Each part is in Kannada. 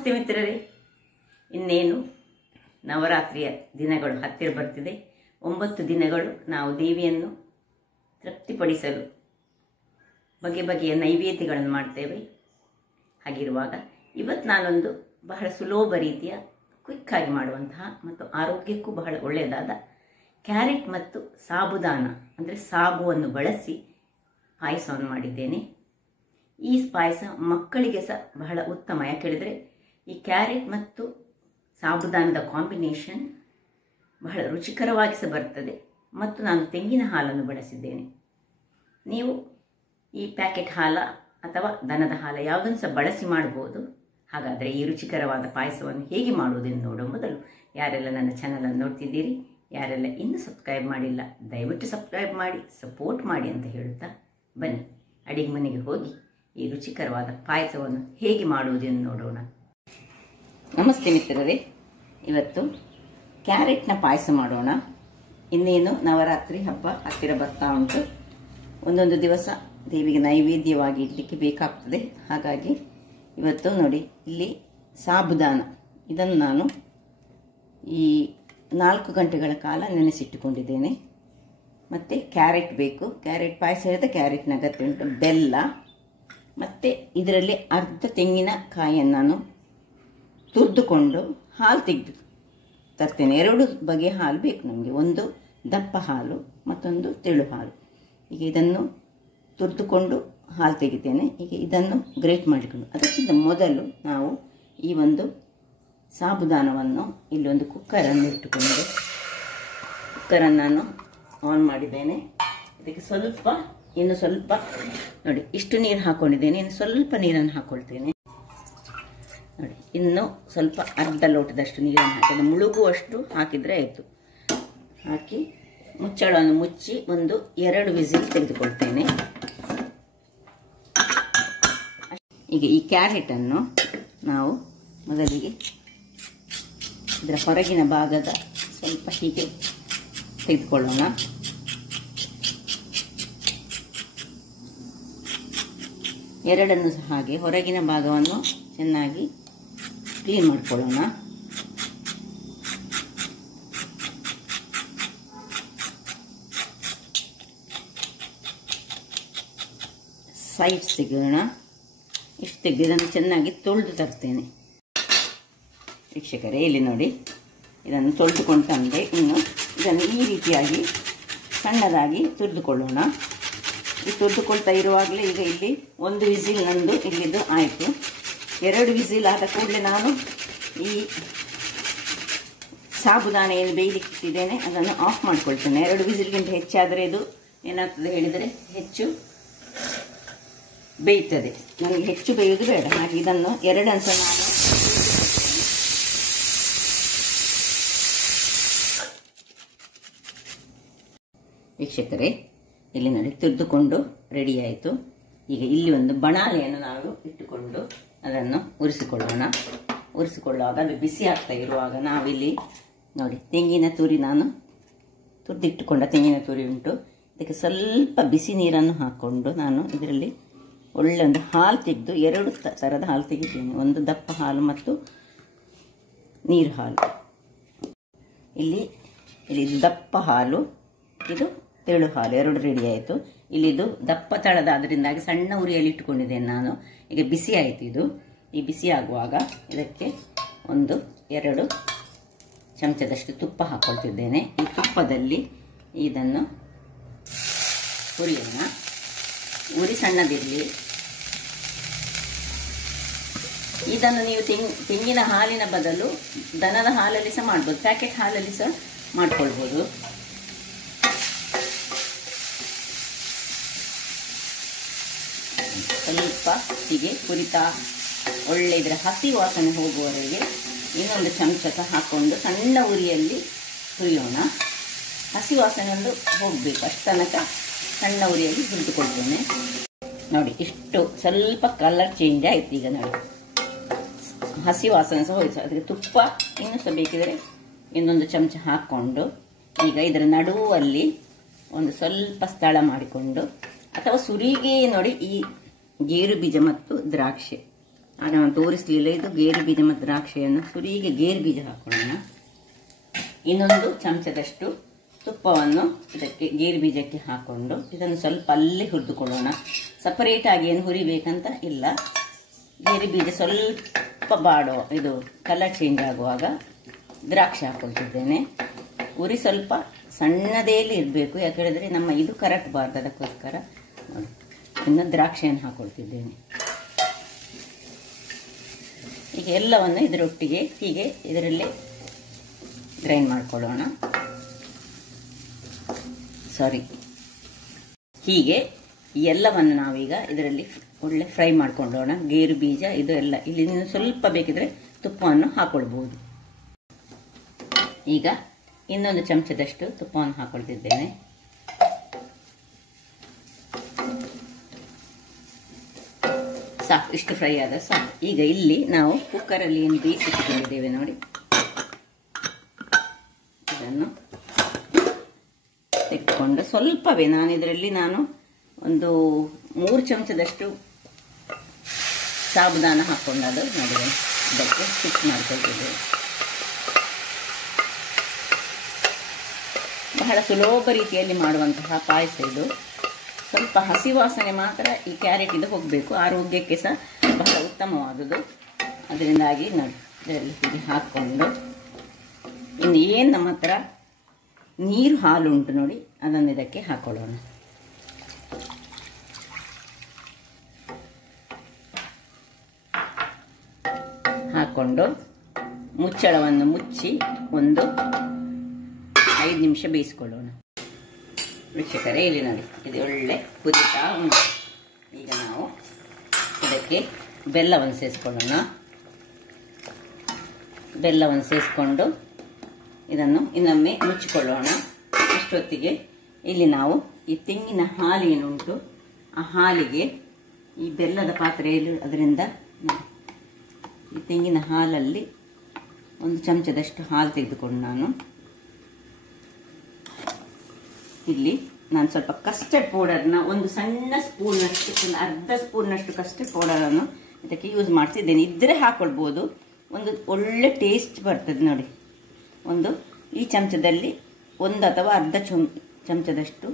ನಮಸ್ತೆ ಮಿತ್ರರೇ, ಇನ್ನೇನು ನವರಾತ್ರಿಯ ದಿನಗಳು ಹತ್ತಿರ ಬರ್ತಿದೆ. 9 ದಿನಗಳು ನಾವು ದೇವಿಯನ್ನು ತೃಪ್ತಿಪಡಿಸಲು ಬಗೆ ಬಗೆಯ ನೈವೇದ್ಯಗಳನ್ನು ಮಾಡ್ತೇವೆ. ಹಾಗಿರುವಾಗ ಇವತ್ತು ನಾನೊಂದು ಬಹಳ ಸುಲಭ ರೀತಿಯ ಕ್ವಿಕ್ಕಾಗಿ ಮಾಡುವಂತಹ ಮತ್ತು ಆರೋಗ್ಯಕ್ಕೂ ಬಹಳ ಒಳ್ಳೆಯದಾದ ಕ್ಯಾರೆಟ್ ಮತ್ತು ಸಾಬುದಾನ ಅಂದರೆ ಸಾಬುವನ್ನು ಬಳಸಿ ಪಾಯಸವನ್ನು ಮಾಡಿದ್ದೇನೆ. ಈ ಪಾಯಸ ಮಕ್ಕಳಿಗೆ ಸಹ ಬಹಳ ಉತ್ತಮ. ಯಾಕೆ ಹೇಳಿದರೆ ಈ ಕ್ಯಾರೆಟ್ ಮತ್ತು ಸಾಬುದಾನದ ಕಾಂಬಿನೇಷನ್ ಬಹಳ ರುಚಿಕರವಾಗಿ ಸಹ ಬರ್ತದೆ. ಮತ್ತು ನಾನು ತೆಂಗಿನ ಹಾಲನ್ನು ಬಳಸಿದ್ದೇನೆ. ನೀವು ಈ ಪ್ಯಾಕೆಟ್ ಹಾಲ ಅಥವಾ ದನದ ಹಾಲ ಯಾವುದನ್ನು ಸಹ ಬಳಸಿ ಮಾಡ್ಬೋದು. ಹಾಗಾದರೆ ಈ ರುಚಿಕರವಾದ ಪಾಯಸವನ್ನು ಹೇಗೆ ಮಾಡುವುದೆಂದು ನೋಡುವ ಮೊದಲು ಯಾರೆಲ್ಲ ನನ್ನ ಚಾನಲನ್ನು ನೋಡ್ತಿದ್ದೀರಿ, ಯಾರೆಲ್ಲ ಇನ್ನೂ ಸಬ್ಸ್ಕ್ರೈಬ್ ಮಾಡಿಲ್ಲ, ದಯವಿಟ್ಟು ಸಬ್ಸ್ಕ್ರೈಬ್ ಮಾಡಿ ಸಪೋರ್ಟ್ ಮಾಡಿ ಅಂತ ಹೇಳುತ್ತಾ ಬನ್ನಿ ಅಡಿಗೆ ಮನೆಗೆ ಹೋಗಿ ಈ ರುಚಿಕರವಾದ ಪಾಯಸವನ್ನು ಹೇಗೆ ಮಾಡುವುದೆಂದು ನೋಡೋಣ. ನಮಸ್ತೆ ಮಿತ್ರರೇ, ಇವತ್ತು ಕ್ಯಾರೆಟ್ನ ಪಾಯಸ ಮಾಡೋಣ. ಇನ್ನೇನು ನವರಾತ್ರಿ ಹಬ್ಬ ಹತ್ತಿರ ಬರ್ತಾ ಉಂಟು. ಒಂದೊಂದು ದಿವಸ ದೇವಿಗೆ ನೈವೇದ್ಯವಾಗಿ ಇಡಲಿಕ್ಕೆ ಬೇಕಾಗ್ತದೆ. ಹಾಗಾಗಿ ಇವತ್ತು ನೋಡಿ, ಇಲ್ಲಿ ಸಾಬುದಾನ ಇದನ್ನು ನಾನು ಈ 4 ಗಂಟೆಗಳ ಕಾಲ ನೆನೆಸಿಟ್ಟುಕೊಂಡಿದ್ದೇನೆ. ಮತ್ತು ಕ್ಯಾರೆಟ್ ಬೇಕು. ಕ್ಯಾರೆಟ್ ಪಾಯಸ ಹೇಳಿದ್ರೆ ಕ್ಯಾರೆಟ್ನ ಅಗತ್ಯ ಉಂಟು. ಬೆಲ್ಲ ಮತ್ತು ಇದರಲ್ಲಿ ಅರ್ಧ ತೆಂಗಿನ ಕಾಯಿಯನ್ನು ನಾನು ತುರಿದುಕೊಂಡು ಹಾಲು ತೆಗೆದು ತರ್ತೇನೆ. 2 ಬಗೆಯ ಹಾಲು ಬೇಕು ನಮಗೆ. ಒಂದು ದಪ್ಪ ಹಾಲು, ಮತ್ತೊಂದು ತೆಳು ಹಾಲು. ಈಗ ಇದನ್ನು ತುರಿದುಕೊಂಡು ಹಾಲು ತೆಗಿತೇನೆ. ಈಗ ಇದನ್ನು ಗ್ರೇಟ್ ಮಾಡಿಕೊಂಡು ಅದಕ್ಕಿಂತ ಮೊದಲು ನಾವು ಈ ಒಂದು ಸಾಬುದಾನವನ್ನು ಇಲ್ಲೊಂದು ಕುಕ್ಕರನ್ನು ಇಟ್ಟುಕೊಂಡು ಕುಕ್ಕರನ್ನು ನಾನು ಆನ್ ಮಾಡಿದ್ದೇನೆ. ಇದಕ್ಕೆ ಇನ್ನು ಸ್ವಲ್ಪ ನೋಡಿ, ಇಷ್ಟು ನೀರು ಹಾಕ್ಕೊಂಡಿದ್ದೇನೆ. ಇನ್ನು ಸ್ವಲ್ಪ ನೀರನ್ನು ಹಾಕ್ಕೊಳ್ತೇನೆ. ನೋಡಿ, ಇನ್ನು ಸ್ವಲ್ಪ ಅರ್ಧ ಲೋಟದಷ್ಟು ನೀರನ್ನು ಹಾಕಿದ್ರೆ ಮುಳುಗುವಷ್ಟು ಹಾಕಿದರೆ ಆಯಿತು. ಹಾಕಿ ಮುಚ್ಚಳವನ್ನು ಮುಚ್ಚಿ 2 ವಿಸಿಲ್ ತೆಗೆದುಕೊಳ್ತೇನೆ. ಈಗ ಈ ಕ್ಯಾರೆಟನ್ನು ನಾವು ಮೊದಲಿಗೆ ಇದರ ಹೊರಗಿನ ಭಾಗದ ಸ್ವಲ್ಪ ಹೀಗೆ ತೆಗೆದುಕೊಳ್ಳೋಣ. ಎರಡನ್ನು ಸಹ ಹಾಗೆ ಹೊರಗಿನ ಭಾಗವನ್ನು ಚೆನ್ನಾಗಿ ಕ್ಲೀನ್ ಮಾಡಿಕೊಳ್ಳೋಣ. ಸೈಡ್ಸ್ ತೆಗೆಯೋಣ. ಇಷ್ಟು ತೆಗೆದನ್ನು ಚೆನ್ನಾಗಿ ತೊಳೆದು ತರ್ತೇನೆ. ವೀಕ್ಷಕರೇ, ಇಲ್ಲಿ ನೋಡಿ, ಇದನ್ನು ತೊಳೆದುಕೊಂಡು ತಂದೆ. ಇನ್ನು ಇದನ್ನು ಈ ರೀತಿಯಾಗಿ ಸಣ್ಣದಾಗಿ ತುರಿದುಕೊಳ್ಳೋಣ. ಈ ತುರಿದುಕೊಳ್ತಾ ಇರುವಾಗಲೇ ಈಗ ಇಲ್ಲಿ 1 ವಿಸಿಲ್ ನಂದು ಇಲ್ಲಿದ್ದು ಆಯಿತು. 2 ವಿಸಿಲ್ ಆದ ಕೂಡಲೇ ನಾನು ಈ ಸಾಬುದಾನ ಏನು ಬೇಯಲಿಕ್ಕಿಟ್ಟಿದ್ದೇನೆ ಅದನ್ನು ಆಫ್ ಮಾಡಿಕೊಳ್ತೇನೆ. 2 ವಿಸಿಲ್ಗಿಂತ ಹೆಚ್ಚಾದರೆ ಇದು ಏನಾಗ್ತದೆ ಹೇಳಿದರೆ ಹೆಚ್ಚು ಬೇಯ್ತದೆ. ನನಗೆ ಹೆಚ್ಚು ಬೇಯೋದು ಬೇಡ. ಹಾಗೆ ಇದನ್ನು 2 ಸಹ ನಾನು ವೀಕ್ಷಕರೇ, ಇಲ್ಲಿ ನೋಡಿ ತುರಿದುಕೊಂಡು ರೆಡಿ ಆಯಿತು. ಈಗ ಇಲ್ಲಿ ಒಂದು ಬಣಾಲೆಯನ್ನು ನಾವು ಇಟ್ಟುಕೊಂಡು ಅದನ್ನು ಉರಿಸಿಕೊಳ್ಳುವಾಗ ಅದು ಬಿಸಿ ಆಗ್ತಾ ಇರುವಾಗ ನಾವಿಲ್ಲಿ ನೋಡಿ ತೆಂಗಿನ ತುರಿ, ನಾನು ತುರಿದಿಟ್ಟುಕೊಂಡ ತೆಂಗಿನ ತುರಿ ಉಂಟು. ಇದಕ್ಕೆ ಸ್ವಲ್ಪ ಬಿಸಿ ನೀರನ್ನು ಹಾಕ್ಕೊಂಡು ನಾನು ಇದರಲ್ಲಿ ಒಳ್ಳೆ ಒಂದು ಹಾಲು ತೆಗೆದು 2 ಥರದ ಹಾಲು ತೆಗಿತೀನಿ. ಒಂದು ದಪ್ಪ ಹಾಲು ಮತ್ತು ನೀರು ಹಾಲು. ಇಲ್ಲಿ ದಪ್ಪ ಹಾಲು, ಇದು ತೆಳು ಹಾಲು, 2 ರೆಡಿ ಆಯಿತು. ಇಲ್ಲಿದು ದಪ್ಪ ತಳದಾದ್ರಿಂದಾಗಿ ಸಣ್ಣ ಉರಿಯಲ್ಲಿ ಇಟ್ಟುಕೊಂಡಿದ್ದೇನೆ ನಾನು. ಈಗ ಬಿಸಿ ಆಯಿತು ಇದು. ಈ ಬಿಸಿ ಆಗುವಾಗ ಇದಕ್ಕೆ 1-2 ಚಮಚದಷ್ಟು ತುಪ್ಪ ಹಾಕ್ಕೊಳ್ತಿದ್ದೇನೆ. ಈ ತುಪ್ಪದಲ್ಲಿ ಇದನ್ನು ಹುರಿಯೋಣ. ಉರಿ ಸಣ್ಣದಿರಲಿ. ಇದನ್ನು ನೀವು ತೆಂಗಿನ ಹಾಲಿನ ಬದಲು ದನದ ಹಾಲಲ್ಲಿ ಸಹ ಮಾಡ್ಬೋದು, ಪ್ಯಾಕೆಟ್ ಹಾಲಲ್ಲಿ ಸಹ ಮಾಡ್ಕೊಳ್ಬೋದು. ಸ್ವಲ್ಪ ಹೀಗೆ ಹುರಿತಾ ಒಳ್ಳೆ ಇದರ ಹಸಿ ವಾಸನೆ ಹೋಗುವವರೆಗೆ ಇನ್ನೊಂದು ಚಮಚ ಸಹ ಹಾಕ್ಕೊಂಡು ಸಣ್ಣ ಉರಿಯಲ್ಲಿ ಹುರಿಯೋಣ. ಹಸಿ ವಾಸನೆ ಒಂದು ಹೋಗಬೇಕು, ಅಷ್ಟು ತನಕ ಸಣ್ಣ ಉರಿಯಲ್ಲಿ ಹುರಿದುಕೊಳ್ತೇನೆ. ನೋಡಿ, ಇಷ್ಟು ಸ್ವಲ್ಪ ಕಲರ್ ಚೇಂಜ್ ಆಯಿತು. ಈಗ ನೋಡಿ, ಹಸಿ ವಾಸನೆ ಸಹ ಹೋಯ್ತು. ಅದಕ್ಕೆ ತುಪ್ಪ ಇನ್ನೂ ಸಹ ಬೇಕಿದ್ರೆ ಇನ್ನೊಂದು ಚಮಚ ಹಾಕ್ಕೊಂಡು ಈಗ ಇದರ ನಡುವಲ್ಲಿ ಒಂದು ಸ್ವಲ್ಪ ಸ್ಥಳ ಮಾಡಿಕೊಂಡು, ಅಥವಾ ಸುರಿಗೆ ನೋಡಿ ಈ ಗೇರು ಬೀಜ ಮತ್ತು ದ್ರಾಕ್ಷಿ ನಾನು ತೋರಿಸಲಿಲ್ಲ. ಇದು ಗೇರು ಬೀಜ ಮತ್ತು ದ್ರಾಕ್ಷಿಯನ್ನು ಸುರಿಗೆ ಗೇರು ಬೀಜ ಹಾಕೊಳ್ಳೋಣ. ಇನ್ನೊಂದು ಚಮಚದಷ್ಟು ತುಪ್ಪವನ್ನು ಇದಕ್ಕೆ ಗೇರು ಬೀಜಕ್ಕೆ ಹಾಕ್ಕೊಂಡು ಇದನ್ನು ಸ್ವಲ್ಪ ಅಲ್ಲೇ ಹುರಿದುಕೊಳ್ಳೋಣ. ಸಪರೇಟಾಗಿ ಏನು ಹುರಿಬೇಕಂತ ಇಲ್ಲ. ಗೇರು ಬೀಜ ಸ್ವಲ್ಪ ಇದು ಕಲರ್ ಚೇಂಜ್ ಆಗುವಾಗ ದ್ರಾಕ್ಷಿ ಹಾಕ್ಕೊಳ್ತಿದ್ದೇನೆ. ಉರಿ ಸ್ವಲ್ಪ ಸಣ್ಣದೇಲಿ ಇರಬೇಕು, ಯಾಕೆ ಹೇಳಿದ್ರೆ ನಮ್ಮ ಇದು ಕರಟಬಾರ್ದು, ಅದಕ್ಕೋಸ್ಕರ ಇನ್ನು ದ್ರಾಕ್ಷಿಯನ್ನು ಹಾಕ್ಕೊಳ್ತಿದ್ದೇನೆ. ಈಗ ಎಲ್ಲವನ್ನು ಇದರೊಟ್ಟಿಗೆ ಹೀಗೆ ಇದರಲ್ಲಿ ಗ್ರೈಂಡ್ ಮಾಡ್ಕೊಳ್ಳೋಣ. ಹೀಗೆ ಎಲ್ಲವನ್ನು ನಾವೀಗ ಇದರಲ್ಲಿ ಒಳ್ಳೆ ಫ್ರೈ ಮಾಡ್ಕೊಳ್ಳೋಣ. ಗೇರು ಬೀಜ ಇದು ಎಲ್ಲ ಇಲ್ಲಿ ಸ್ವಲ್ಪ ಬೇಕಿದ್ರೆ ತುಪ್ಪವನ್ನು ಹಾಕೊಳ್ಬಹುದು. ಈಗ ಇನ್ನೊಂದು ಚಮಚದಷ್ಟು ತುಪ್ಪವನ್ನು ಹಾಕೊಳ್ತಿದ್ದೇನೆ. ಸಾಕು, ಇಷ್ಟು ಫ್ರೈ ಆದ ಸಾಕು. ಈಗ ಇಲ್ಲಿ ನಾವು ಕುಕ್ಕರಲ್ಲಿ ಏನು ಬೇಯಿಸಿಕೊಂಡಿದ್ದೇವೆ ನೋಡಿ, ಇದನ್ನು ತೆಗೆದುಕೊಂಡು ಸ್ವಲ್ಪವೇ ನಾನು ಒಂದು 3 ಚಮಚದಷ್ಟು ಸಾಬುದಾನ ಹಾಕ್ಕೊಂಡದ್ದು ನೋಡಿ, ಇದಕ್ಕೆ ಸ್ಟಿಚ್ ಮಾಡ್ಕೊಳ್ತಿದ್ದೇವೆ. ಬಹಳ ಸುಲಭ ರೀತಿಯಲ್ಲಿ ಮಾಡುವಂತಹ ಪಾಯಸ ಇದು. ಸ್ವಲ್ಪ ಹಸಿ ವಾಸನೆ ಮಾತ್ರ ಈ ಕ್ಯಾರೆಟ್ ಇದು ಹೋಗಬೇಕು, ಆರೋಗ್ಯಕ್ಕೆ ಸಹ ಬಹಳ ಉತ್ತಮವಾದುದು. ಅದರಿಂದಾಗಿ ನೋಡಿ ಇದರಲ್ಲಿ ಹೀಗೆ ಹಾಕ್ಕೊಂಡು ಇನ್ನು ಏನು ನಮ್ಮ ಹತ್ರ ನೀರು ಹಾಲು ಉಂಟು ನೋಡಿ, ಅದನ್ನು ಇದಕ್ಕೆ ಹಾಕೊಳ್ಳೋಣ. ಹಾಕ್ಕೊಂಡು ಮುಚ್ಚಳವನ್ನು ಮುಚ್ಚಿ ಒಂದು 5 ನಿಮಿಷ ಬೇಯಿಸ್ಕೊಳ್ಳೋಣ. ವೀಕ್ಷಕರೇ, ಇಲ್ಲಿ ನೋಡಿ ಇದು ಒಳ್ಳೆ ಕುದಿತಾ ಉಂಟು. ಈಗ ನಾವು ಇದಕ್ಕೆ ಬೆಲ್ಲವನ್ನು ಸೇರಿಸ್ಕೊಳ್ಳೋಣ. ಬೆಲ್ಲವನ್ನು ಸೇರಿಸ್ಕೊಂಡು ಇದನ್ನು ಇನ್ನೊಮ್ಮೆ ಮುಚ್ಚಿಕೊಳ್ಳೋಣ. ಅಷ್ಟೊತ್ತಿಗೆ ಇಲ್ಲಿ ನಾವು ಈ ತೆಂಗಿನ ಹಾಲು ಏನುಂಟು ಆ ಹಾಲಿಗೆ ಈ ಬೆಲ್ಲದ ಪಾತ್ರೆಯಲ್ಲಿ ಅದರಿಂದ ಈ ತೆಂಗಿನ ಹಾಲಲ್ಲಿ 1 ಚಮಚದಷ್ಟು ಹಾಲು ತೆಗೆದುಕೊಂಡು ಇಲ್ಲಿ ನಾನು ಸ್ವಲ್ಪ ಕಸ್ಟರ್ಡ್ ಪೌಡರ್ನ ಒಂದು ಸಣ್ಣ ಸ್ಪೂನ್ನಷ್ಟು, ಒಂದು ಅರ್ಧ ಸ್ಪೂನ್ನಷ್ಟು ಕಸ್ಟರ್ಡ್ ಪೌಡರನ್ನು ಇದಕ್ಕೆ ಯೂಸ್ ಮಾಡ್ತಿದ್ದೇನೆ. ಇದ್ದರೆ ಹಾಕೊಳ್ಬೋದು, ಒಂದು ಒಳ್ಳೆ ಟೇಸ್ಟ್ ಬರ್ತದೆ ನೋಡಿ. ಈ ಚಮಚದಲ್ಲಿ 1 ಅಥವಾ ಅರ್ಧ ಚಮಚದಷ್ಟು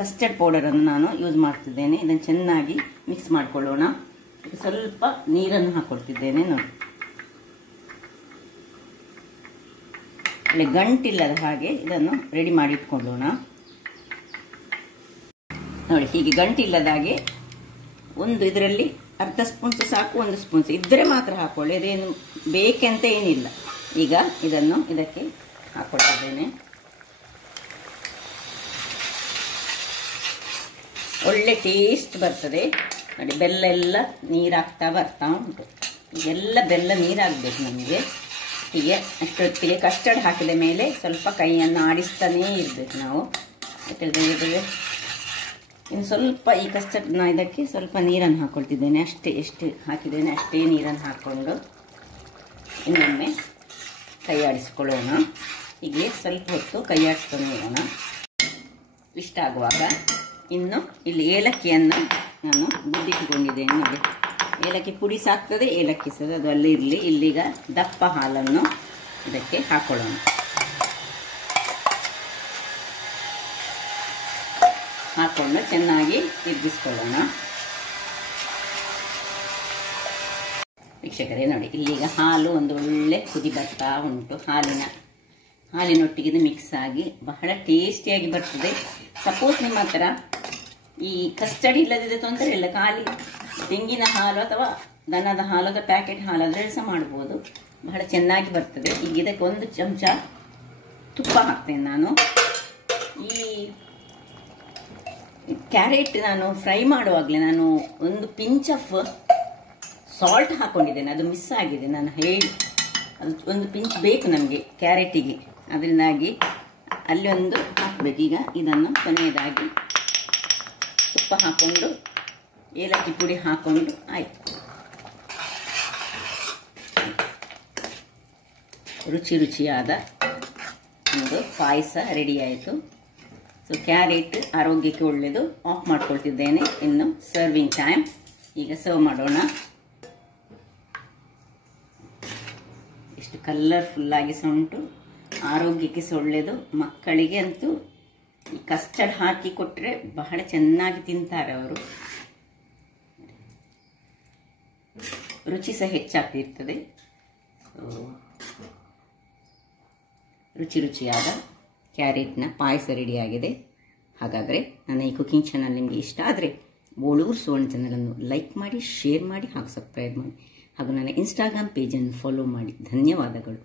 ಕಸ್ಟರ್ಡ್ ಪೌಡರನ್ನು ನಾನು ಯೂಸ್ ಮಾಡ್ತಿದ್ದೇನೆ. ಇದನ್ನು ಚೆನ್ನಾಗಿ ಮಿಕ್ಸ್ ಮಾಡ್ಕೊಳ್ಳೋಣ. ಸ್ವಲ್ಪ ನೀರನ್ನು ಹಾಕೊಳ್ತಿದ್ದೇನೆ ನೋಡಿ, ಒಳ್ಳೆ ಗಂಟಿಲ್ಲದ ಹಾಗೆ ಇದನ್ನು ರೆಡಿ ಮಾಡಿ ಇಟ್ಕೊಳ್ಳೋಣ. ನೋಡಿ ಹೀಗೆ ಗಂಟಿಲ್ಲದ ಹಾಗೆ ಇದರಲ್ಲಿ ಅರ್ಧ ಸ್ಪೂನ್ಸ್ ಸಾಕು, 1 ಸ್ಪೂನ್ಸ್ ಇದ್ದರೆ ಮಾತ್ರ ಹಾಕೊಳ್ಳಿ, ಅದೇನು ಬೇಕಂತ ಏನಿಲ್ಲ. ಈಗ ಇದನ್ನು ಇದಕ್ಕೆ ಹಾಕೊಳ್ತಿದ್ದೇನೆ. ಒಳ್ಳೆ ಟೇಸ್ಟ್ ಬರ್ತದೆ ನೋಡಿ. ಬೆಲ್ಲ ಎಲ್ಲ ನೀರಾಗ್ತಾ ಬರ್ತಾ ಉಂಟು. ಈಗೆಲ್ಲ ಬೆಲ್ಲ ನೀರಾಗಬೇಕು ನಮಗೆ. ಹೀಗೆ ಅಷ್ಟೊತ್ತಿಗೆ ಕಸ್ಟರ್ಡ್ ಹಾಕಿದ ಮೇಲೆ ಸ್ವಲ್ಪ ಕೈಯನ್ನು ಆಡಿಸ್ತಾನೇ ಇರಬೇಕು ನಾವು. ಯಾಕಂದರೆ ಇನ್ನು ಸ್ವಲ್ಪ ಈ ಕಸ್ಟರ್ಡ್ನ ಇದಕ್ಕೆ ಸ್ವಲ್ಪ ನೀರನ್ನು ಹಾಕ್ಕೊಳ್ತಿದ್ದೇನೆ. ಎಷ್ಟು ಹಾಕಿದ್ದೇನೆ ಅಷ್ಟೇ ನೀರನ್ನು ಹಾಕ್ಕೊಂಡು ಇನ್ನೊಮ್ಮೆ ಕೈ ಆಡಿಸ್ಕೊಳ್ಳೋಣ. ಹೀಗೆ ಸ್ವಲ್ಪ ಹೊತ್ತು ಕೈ ಆಡಿಸ್ಕೊಂಡು ಇರೋಣ. ಇಷ್ಟ ಆಗುವಾಗ ಇನ್ನು ಇಲ್ಲಿ ಏಲಕ್ಕಿಯನ್ನು ನಾನು ಗುದ್ದಿಸಿಕೊಂಡಿದ್ದೇನೆ ನೋಡಿ. ಏಲಕ್ಕಿ ಪುಡಿ ಸಾಕ್ತದೆ, ಏಲಕ್ಕಿ ಸಹ ಅದು ಅಲ್ಲೇ ಇರಲಿ. ಇಲ್ಲಿಗ ದಪ್ಪ ಹಾಲನ್ನು ಇದಕ್ಕೆ ಹಾಕೊಳ್ಳೋಣ. ಹಾಕ್ಕೊಂಡು ಚೆನ್ನಾಗಿ ತಿರುಗಿಸ್ಕೊಳ್ಳೋಣ. ವೀಕ್ಷಕರೇ ನೋಡಿ, ಇಲ್ಲಿಗ ಹಾಲು ಒಂದು ಒಳ್ಳೆ ಕುದಿ ಬರ್ತಾ ಉಂಟು. ಹಾಲಿನೊಟ್ಟಿಗೆ ಇದು ಮಿಕ್ಸ್ ಆಗಿ ಬಹಳ ಟೇಸ್ಟಿಯಾಗಿ ಬರ್ತದೆ. ಸಪೋಸ್ ನಿಮ್ಮ ಹತ್ರ ಈ ಕಸ್ಟರ್ಡ್ ಇಲ್ಲದಿದ್ದರೆ ತೊಂದರೆ ಇಲ್ಲ, ಖಾಲಿ ತೆಂಗಿನ ಹಾಲು ಅಥವಾ ದನದ ಹಾಲು ಅಥವಾ ಪ್ಯಾಕೆಟ್ ಹಾಲು ಅದರಲ್ಲಿ ಸಹ ಮಾಡ್ಬೋದು, ಬಹಳ ಚೆನ್ನಾಗಿ ಬರ್ತದೆ. ಈಗ ಇದಕ್ಕೆ 1 ಚಮಚ ತುಪ್ಪ ಹಾಕ್ತೇನೆ ನಾನು. ಈ ಕ್ಯಾರೆಟ್ ನಾನು ಫ್ರೈ ಮಾಡುವಾಗಲೇ ನಾನು 1 ಪಿಂಚ್ ಆಫ್ ಸಾಲ್ಟ್ ಹಾಕ್ಕೊಂಡಿದ್ದೇನೆ, ಅದು ಮಿಸ್ ಆಗಿದೆ. ನಾನು ಹೇಳಿ ಅದು 1 ಪಿಂಚ್ ಬೇಕು ನಮಗೆ ಕ್ಯಾರೆಟಿಗೆ, ಅದರಿಂದಾಗಿ ಅಲ್ಲಿ ಒಂದು ಹಾಕಬೇಕು. ಈಗ ಇದನ್ನು ಕೊನೆಯದಾಗಿ ತುಪ್ಪ ಹಾಕ್ಕೊಂಡು ಏಲಕ್ಕಿ ಪುಡಿ ಹಾಕ್ಕೊಂಡು ಆಯಿತು. ರುಚಿಯಾದ ಒಂದು ಪಾಯಸ ರೆಡಿ ಆಯಿತು. ಸೊ ಕ್ಯಾರೆಟ್ ಆರೋಗ್ಯಕ್ಕೆ ಒಳ್ಳೆಯದು. ಆಫ್ ಮಾಡ್ಕೊಳ್ತಿದ್ದೇನೆ. ಇನ್ನು ಸರ್ವಿಂಗ್ ಟೈಮ್. ಈಗ ಸರ್ವ್ ಮಾಡೋಣ. ಎಷ್ಟು ಕಲರ್ಫುಲ್ಲಾಗಿ ಸಹ ಉಂಟು, ಆರೋಗ್ಯಕ್ಕೆ ಸಹ ಒಳ್ಳೆಯದು. ಮಕ್ಕಳಿಗೆ ಅಂತೂ ಈ ಕಸ್ಟರ್ಡ್ ಹಾಕಿ ಕೊಟ್ಟರೆ ಬಹಳ ಚೆನ್ನಾಗಿ ತಿಂತಾರೆ ಅವರು. ರುಚಿ ಸಹ ಹೆಚ್ಚಾಗ್ತಿರ್ತದೆ. ರುಚಿಯಾದ ಕ್ಯಾರೆಟ್ನ ಪಾಯಸ ರೆಡಿಯಾಗಿದೆ. ಹಾಗಾದರೆ ನನ್ನ ಈ ಕುಕಿಂಗ್ ಚಾನಲ್ ನಿಮಗೆ ಇಷ್ಟ ಆದರೆ ಬೋಳೂರು ಸುವರ್ಣ ಚಾನಲನ್ನು ಲೈಕ್ ಮಾಡಿ, ಶೇರ್ ಮಾಡಿ ಹಾಗೂ ಸಬ್ಸ್ಕ್ರೈಬ್ ಮಾಡಿ ಹಾಗೂ ನನ್ನ ಇನ್ಸ್ಟಾಗ್ರಾಮ್ ಪೇಜನ್ನು ಫಾಲೋ ಮಾಡಿ. ಧನ್ಯವಾದಗಳು.